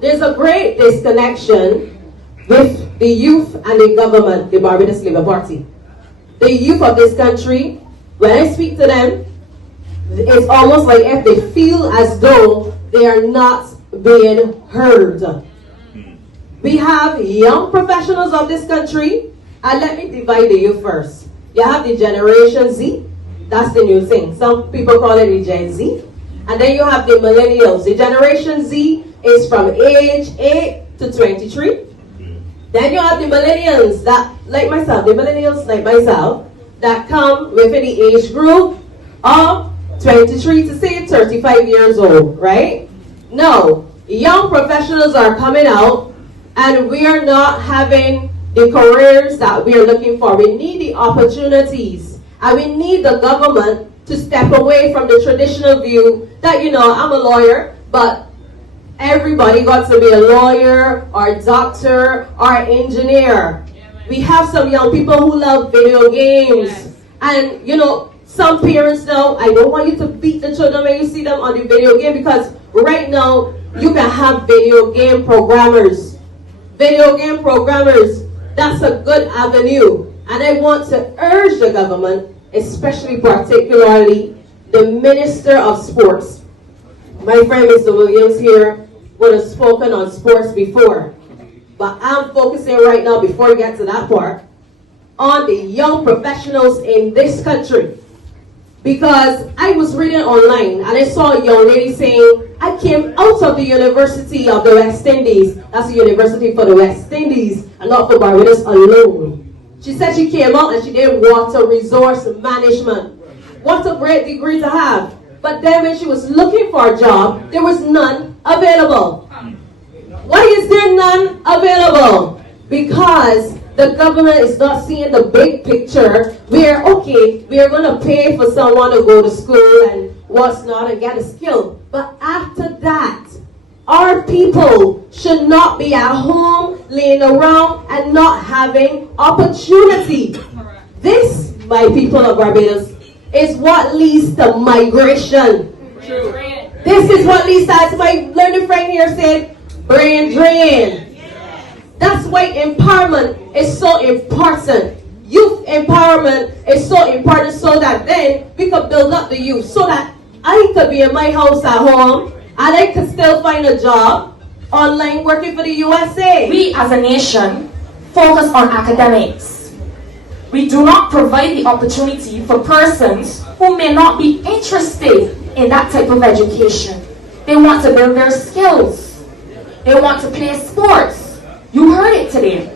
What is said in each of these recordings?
There's a great disconnection with the youth and the government, the Barbados Labour Party. The youth of this country, when I speak to them, it's almost like if they feel as though they are not being heard. We have young professionals of this country, and let me divide the youth first. You have the Generation Z, that's the new thing. Some people call it the Gen Z. And then you have the millennials. The Generation Z is from age 8 to 23. Then you have the millennials that, like myself, the millennials like myself, that come within the age group of 23 to say 35 years old, right? Now, young professionals are coming out and we are not having the careers that we are looking for. We need the opportunities and we need the government to step away from the traditional view that, you know, I'm a lawyer, but everybody got to be a lawyer or a doctor or an engineer. We have some young people who love video games. Yes. And, you know, some parents now, I don't want you to beat the children when you see them on the video game, because right now, you can have video game programmers. Video game programmers, that's a good avenue. And I want to urge the government, especially particularly the Minister of Sports. My friend Mr. Williams here would have spoken on sports before. But I'm focusing right now, before we get to that part, on the young professionals in this country. Because I was reading online and I saw a young lady saying, I came out of the University of the West Indies. That's the university for the West Indies and not for Barbados alone. She said she came out and she did water resource management. What a great degree to have. But then when she was looking for a job, there was none available. Why is there none available? Because the government is not seeing the big picture where, okay, we are going to pay for someone to go to school and what's not and get a skill. But after that, our people should not be at home laying around and not having opportunity. This, my people of Barbados, is what leads to migration. This is what leads to, as my learned friend here said, brain drain. That's why empowerment is so important. Youth empowerment is so important, so that then we could build up the youth, so that I could be in my house at home and I could still find a job online working for the USA. We as a nation focus on academics. We do not provide the opportunity for persons who may not be interested in that type of education. They want to build their skills. They want to play sports. You heard it today.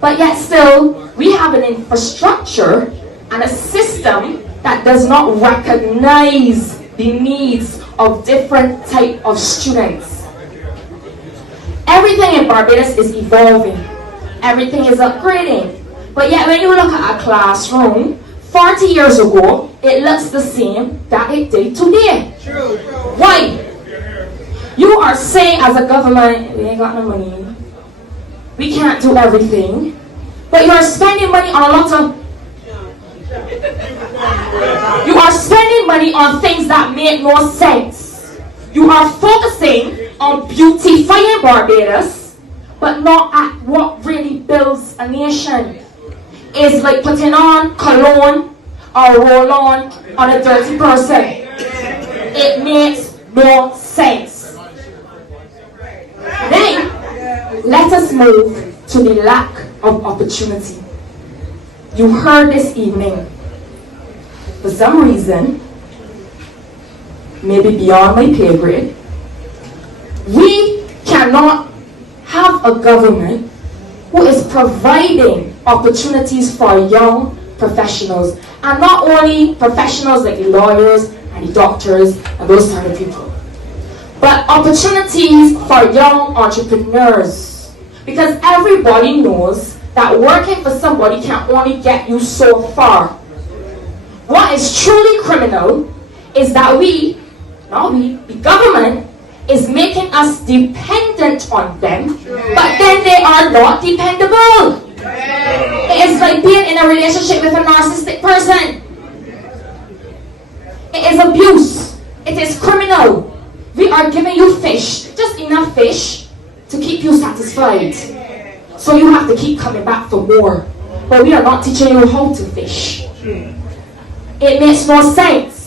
But yet still, we have an infrastructure and a system that does not recognize the needs of different type of students. Everything in Barbados is evolving. Everything is upgrading. But yet when you look at a classroom, 40 years ago, it looks the same that it did today. True. Why? You are saying as a government, we ain't got no money. We can't do everything. But you are spending money on a lot of... You are spending money on things that make no sense. You are focusing on beautifying Barbados, but not at what really builds a nation. It's like putting on cologne or roll-on a dirty person. It makes no sense. Then, let us move to the lack of opportunity. You heard this evening, for some reason, maybe beyond my pay grade, we cannot have a government who is providing opportunities for young professionals, and not only professionals like the lawyers and the doctors and those kind of people, but opportunities for young entrepreneurs. Because everybody knows that working for somebody can only get you so far. What is truly criminal is that the government is making us dependent on them, but then they are not dependable. It is like being in a relationship with a narcissistic person. It is abuse. It is criminal. We are giving you fish, just enough fish keep you satisfied. So you have to keep coming back for more. But we are not teaching you how to fish. It makes no sense